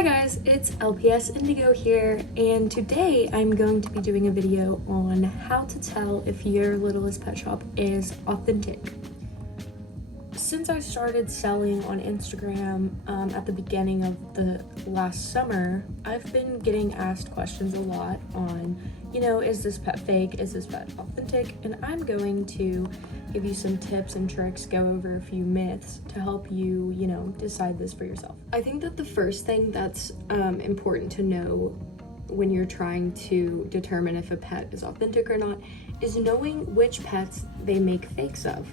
Hi guys, it's LPS Indigo here, and today I'm going to be doing a video on how to tell if your littlest pet shop is authentic. Since I started selling on Instagram at the beginning of the last summer, I've been getting asked questions a lot on, is this pet fake? Is this pet authentic? And I'm going to give you some tips and tricks, go over a few myths to help you, decide this for yourself. I think that the first thing that's important to know when you're trying to determine if a pet is authentic or not is knowing which pets they make fakes of.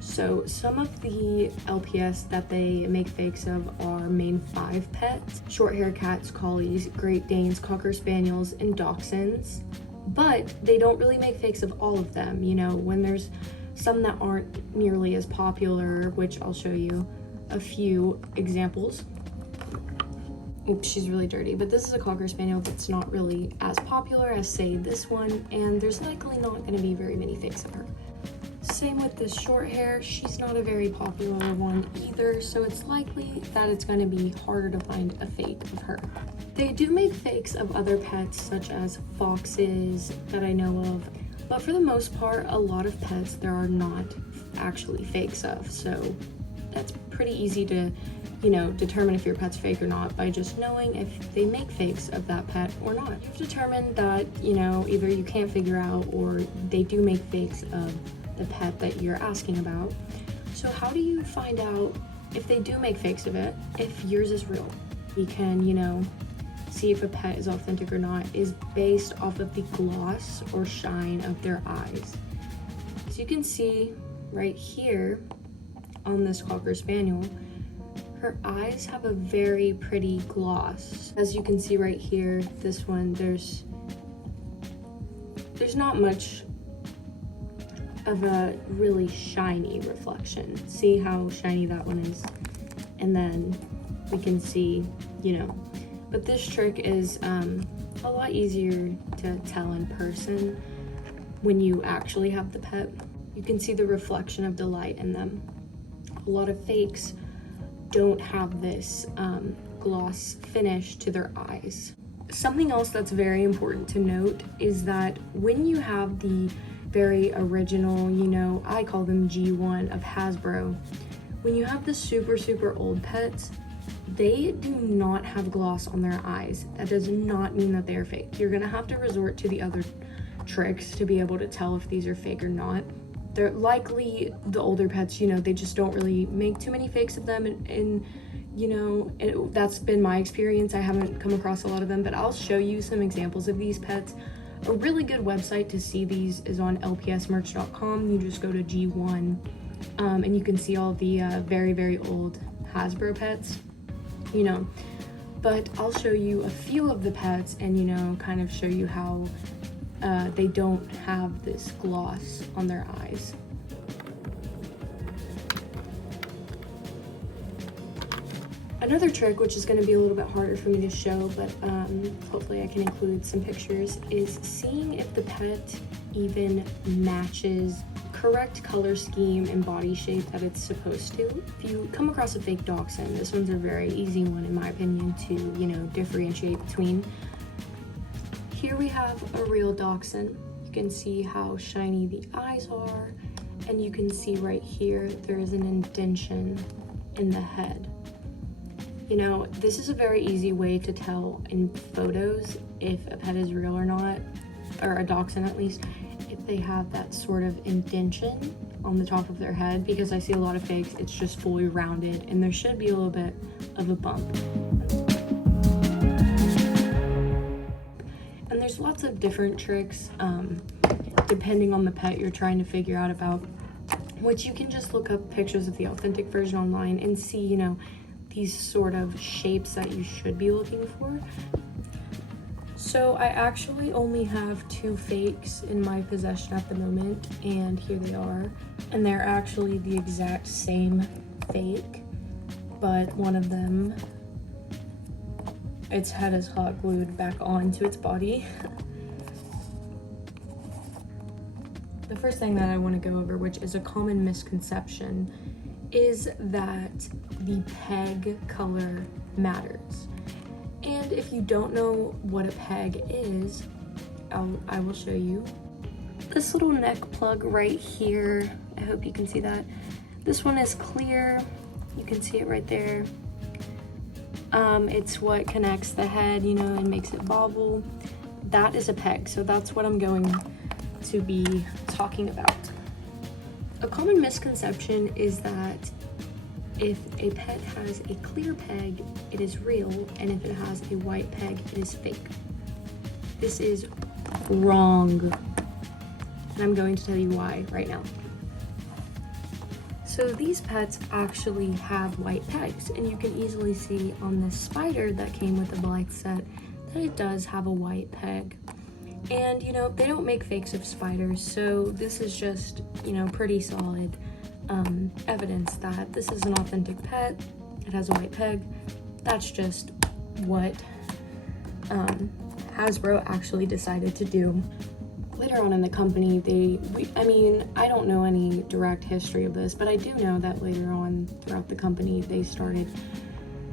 So some of the LPS that they make fakes of are main 5 pets: short hair cats, collies, Great Danes, Cocker Spaniels, and Dachshunds. But they don't really make fakes of all of them. When there's some that aren't nearly as popular, which I'll show you a few examples. Oops, she's really dirty, but this is a Cocker Spaniel that's not really as popular as, say, this one, and there's likely not going to be very many fakes of her. Same with this short hair, she's not a very popular one either, so it's likely that it's going to be harder to find a fake of her. They do make fakes of other pets, such as foxes that I know of, but for the most part, a lot of pets there are not actually fakes of, so that's pretty easy to, determine if your pet's fake or not by just knowing if they make fakes of that pet or not. You've determined that, either you can't figure out or they do make fakes of the pet that you're asking about. So how do you find out if they do make fakes of it, if yours is real? We can, see if a pet is authentic or not is based off of the gloss or shine of their eyes. As you can see right here on this Cocker Spaniel, her eyes have a very pretty gloss. As you can see right here, this one, there's not much of a really shiny reflection. See how shiny that one is? And then we can see, but this trick is a lot easier to tell in person when you actually have the pet. You can see the reflection of the light in them. A lot of fakes don't have this gloss finish to their eyes. Something else that's very important to note is that when you have the very original, I call them G1 of Hasbro, when you have the super old pets, they do not have gloss on their eyes. That does not mean that they're fake. You're gonna have to resort to the other tricks to be able to tell if these are fake or not. They're likely the older pets, they just don't really make too many fakes of them, and that's been my experience. I haven't come across a lot of them, but I'll show you some examples of these pets. A really good website to see these is on lpsmerch.com. You just go to G1 and you can see all the very old Hasbro pets, but I'll show you a few of the pets and kind of show you how they don't have this gloss on their eyes. Another trick, which is going to be a little bit harder for me to show, but hopefully I can include some pictures, is seeing if the pet even matches correct color scheme and body shape that it's supposed to. If you come across a fake dachshund, this one's a very easy one in my opinion to, differentiate between. Here we have a real dachshund. You can see how shiny the eyes are, and you can see right here there is an indentation in the head. This is a very easy way to tell in photos if a pet is real or not, or a dachshund at least, if they have that sort of indentation on the top of their head, because I see a lot of fakes, it's just fully rounded and there should be a little bit of a bump. And there's lots of different tricks depending on the pet you're trying to figure out about, which you can just look up pictures of the authentic version online and see, these sort of shapes that you should be looking for. So I actually only have 2 fakes in my possession at the moment, and here they are. And they're actually the exact same fake, but one of them, its head is hot glued back onto its body. The first thing that I want to go over, which is a common misconception, is that the peg color matters. And if you don't know what a peg is, I will show you. This little neck plug right here, I hope you can see that. This one is clear, you can see it right there. It's what connects the head, you know, and makes it bobble. That is a peg, so that's what I'm going to be talking about. A common misconception is that if a pet has a clear peg, it is real, and if it has a white peg, it is fake. This is wrong, and I'm going to tell you why right now. So these pets actually have white pegs, and you can easily see on this spider that came with the black set that it does have a white peg. And you know, they don't make fakes of spiders, so this is just, you know, pretty solid evidence that this is an authentic pet. It has a white peg. That's just what Hasbro actually decided to do. Later on in the company, I mean, I don't know any direct history of this, but I do know that later on throughout the company, they started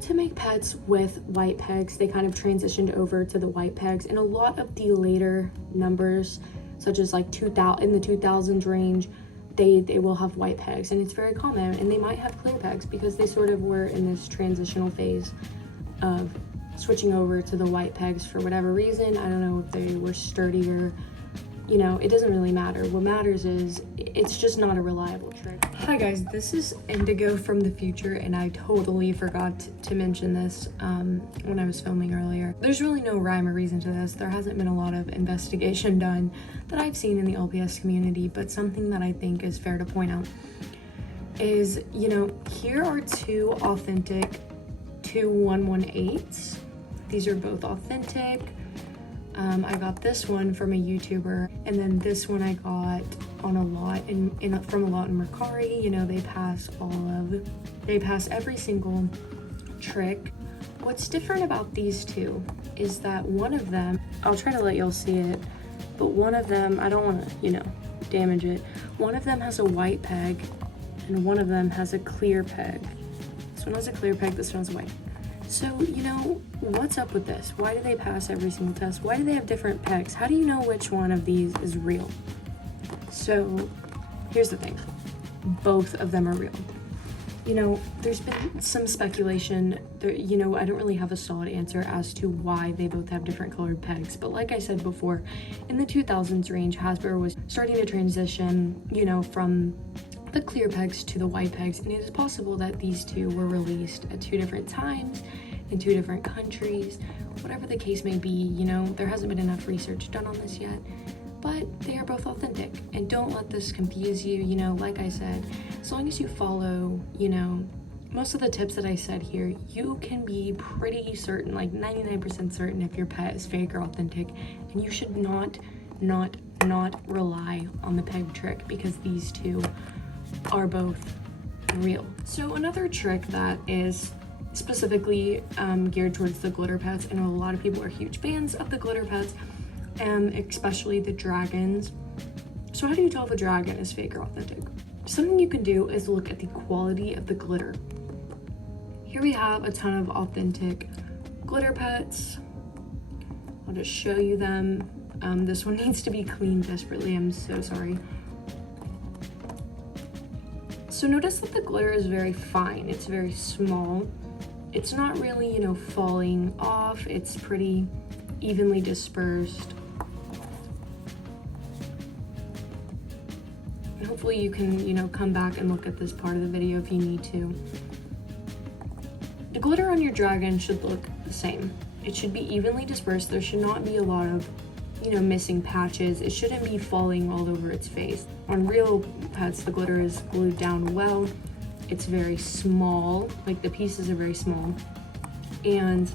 to make pets with white pegs. They kind of transitioned over to the white pegs, and a lot of the later numbers, such as like in the 2000s range, they will have white pegs, and it's very common. And they might have clear pegs because they sort of were in this transitional phase of switching over to the white pegs for whatever reason. I don't know if they were sturdier. You know, it doesn't really matter. What matters is it's just not a reliable trick. Hi guys, this is Indigo from the future, and I totally forgot to mention this when I was filming earlier. There's really no rhyme or reason to this. There hasn't been a lot of investigation done that I've seen in the LPS community, but something that I think is fair to point out is, you know, here are two authentic 2118s. These are both authentic. I got this one from a YouTuber, and then this one I got on a lot from a lot in Mercari. You know, they pass every single trick. What's different about these two is that one of them, I'll try to let y'all see it, but one of them, I don't want to, you know, damage it. One of them has a white peg, and one of them has a clear peg. This one has a clear peg, this one has a white. So, you know, what's up with this? Why do they pass every single test? Why do they have different pegs? How do you know which one of these is real? So, here's the thing. Both of them are real. You know, there's been some speculation. You know, I don't really have a solid answer as to why they both have different colored pegs. But like I said before, in the 2000s range, Hasbro was starting to transition, you know, from the clear pegs to the white pegs, and it is possible that these two were released at two different times in two different countries. Whatever the case may be, you know, there hasn't been enough research done on this yet, but they are both authentic. And don't let this confuse you. You know, like I said, as long as you follow, you know, most of the tips that I said here, you can be pretty certain, like 99% certain, if your pet is fake or authentic. And you should not rely on the peg trick, because these two are both real. So another trick that is specifically geared towards the glitter pets, and a lot of people are huge fans of the glitter pets, especially the dragons. So how do you tell if a dragon is fake or authentic? Something you can do is look at the quality of the glitter. Here we have a ton of authentic glitter pets. I'll just show you them. This one needs to be cleaned desperately, I'm so sorry. So notice that the glitter is very fine, it's very small. It's not really, you know, falling off. It's pretty evenly dispersed. And hopefully you can, you know, come back and look at this part of the video if you need to. The glitter on your dragon should look the same. It should be evenly dispersed. There should not be a lot of, you know, missing patches. It shouldn't be falling all over its face. On real pets, the glitter is glued down well. It's very small, like the pieces are very small. And,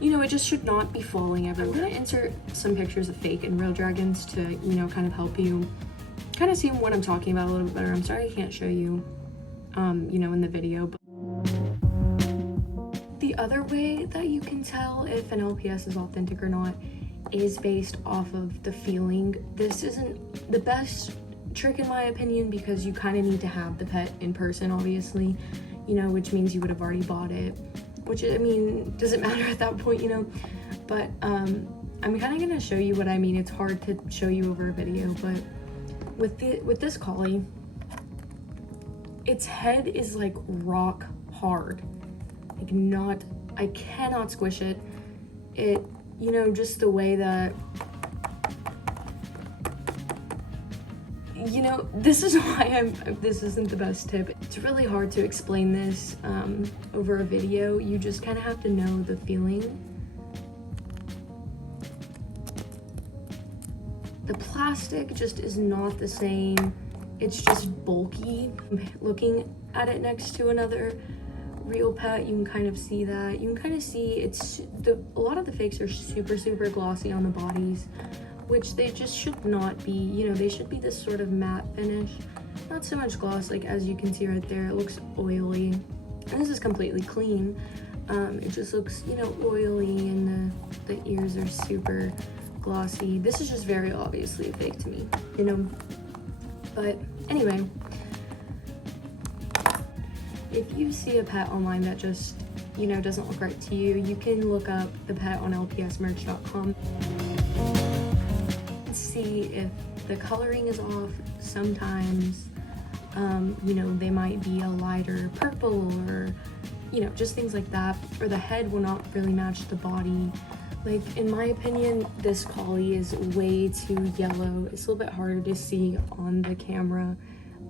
you know, it just should not be falling everywhere. I'm gonna insert some pictures of fake and real dragons to, you know, kind of help you kind of see what I'm talking about a little bit better. I'm sorry I can't show you, you know, in the video. But the other way that you can tell if an LPS is authentic or not is based off of the feeling. This isn't the best trick in my opinion, because you kind of need to have the pet in person, obviously, you know, which means you would have already bought it. which, I mean, doesn't matter at that point, you know, but I'm kind of gonna show you what I mean. It's hard to show you over a video, but with this collie, its head is like rock hard, like I cannot squish it. It, you know, just the way that, you know, this is why this isn't the best tip. It's really hard to explain this over a video. You just kind of have to know the feeling. The plastic just is not the same. It's just bulky. Looking at it next to another real pet, you can kind of see that. You can kind of see a lot of the fakes are super glossy on the bodies, which they just should not be. You know, they should be this sort of matte finish, not so much gloss. Like, as you can see right there, it looks oily, and this is completely clean. It just looks, you know, oily, and the ears are super glossy. This is just very obviously a fake to me, you know. But anyway, if you see a pet online that just, you know, doesn't look right to you, you can look up the pet on lpsmerch.com and see if the coloring is off. Sometimes, you know, they might be a lighter purple, or, you know, just things like that, or the head will not really match the body. Like, in my opinion, this collie is way too yellow. It's a little bit harder to see on the camera,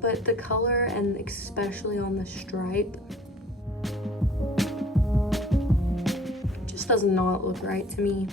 but the color, and especially on the stripe, just does not look right to me.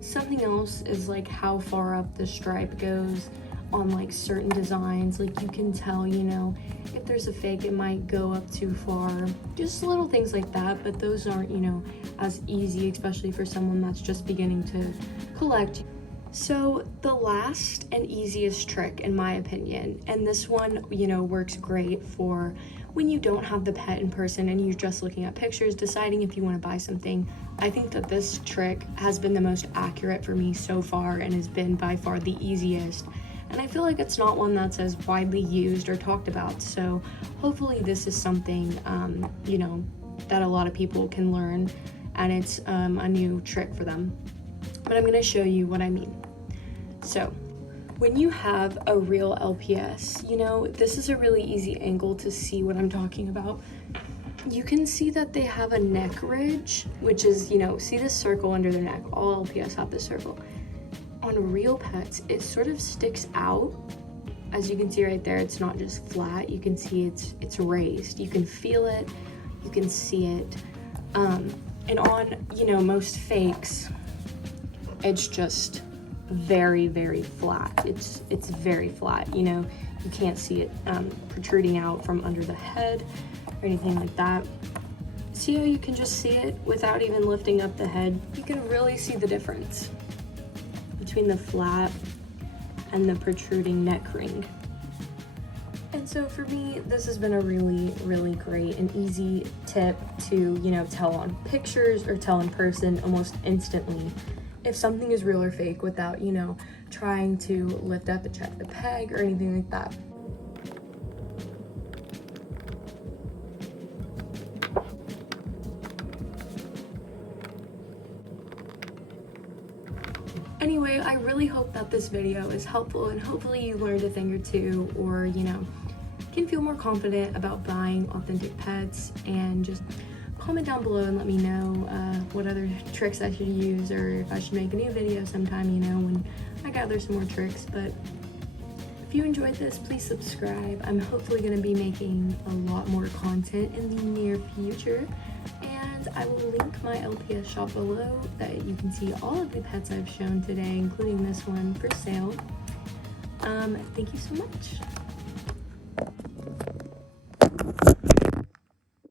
Something else is like how far up the stripe goes on like certain designs. Like, you can tell, you know, if there's a fake, it might go up too far. Just little things like that, but those aren't, you know, as easy, especially for someone that's just beginning to collect. So the last and easiest trick, in my opinion, and this one, you know, works great for when you don't have the pet in person and you're just looking at pictures, deciding if you want to buy something. I think that this trick has been the most accurate for me so far, and has been by far the easiest. And I feel like it's not one that's as widely used or talked about. So hopefully this is something, you know, that a lot of people can learn, and it's a new trick for them. But I'm going to show you what I mean. So when you have a real LPS, you know, this is a really easy angle to see what I'm talking about. You can see that they have a neck ridge, which is, you know, see this circle under their neck. All LPS have this circle. On real pets, it sort of sticks out. As you can see right there, it's not just flat. You can see it's raised. You can feel it. You can see it. And on, you know, most fakes, it's just very flat. It's very flat, you know. You can't see it protruding out from under the head or anything like that. See how you can just see it without even lifting up the head? You can really see the difference between the flat and the protruding neck ring. And so for me, this has been a really great and easy tip to, you know, tell on pictures or tell in person almost instantly if something is real or fake, without, you know, trying to lift up and check the peg or anything like that. Anyway, I really hope that this video is helpful, and hopefully you learned a thing or two, or, you know, can feel more confident about buying authentic pets. And just comment down below and let me know what other tricks I should use, or if I should make a new video sometime, you know, when I gather some more tricks. But if you enjoyed this, please subscribe. I'm hopefully going to be making a lot more content in the near future, and I will link my LPS shop below that you can see all of the pets I've shown today, including this one, for sale. Thank you so much.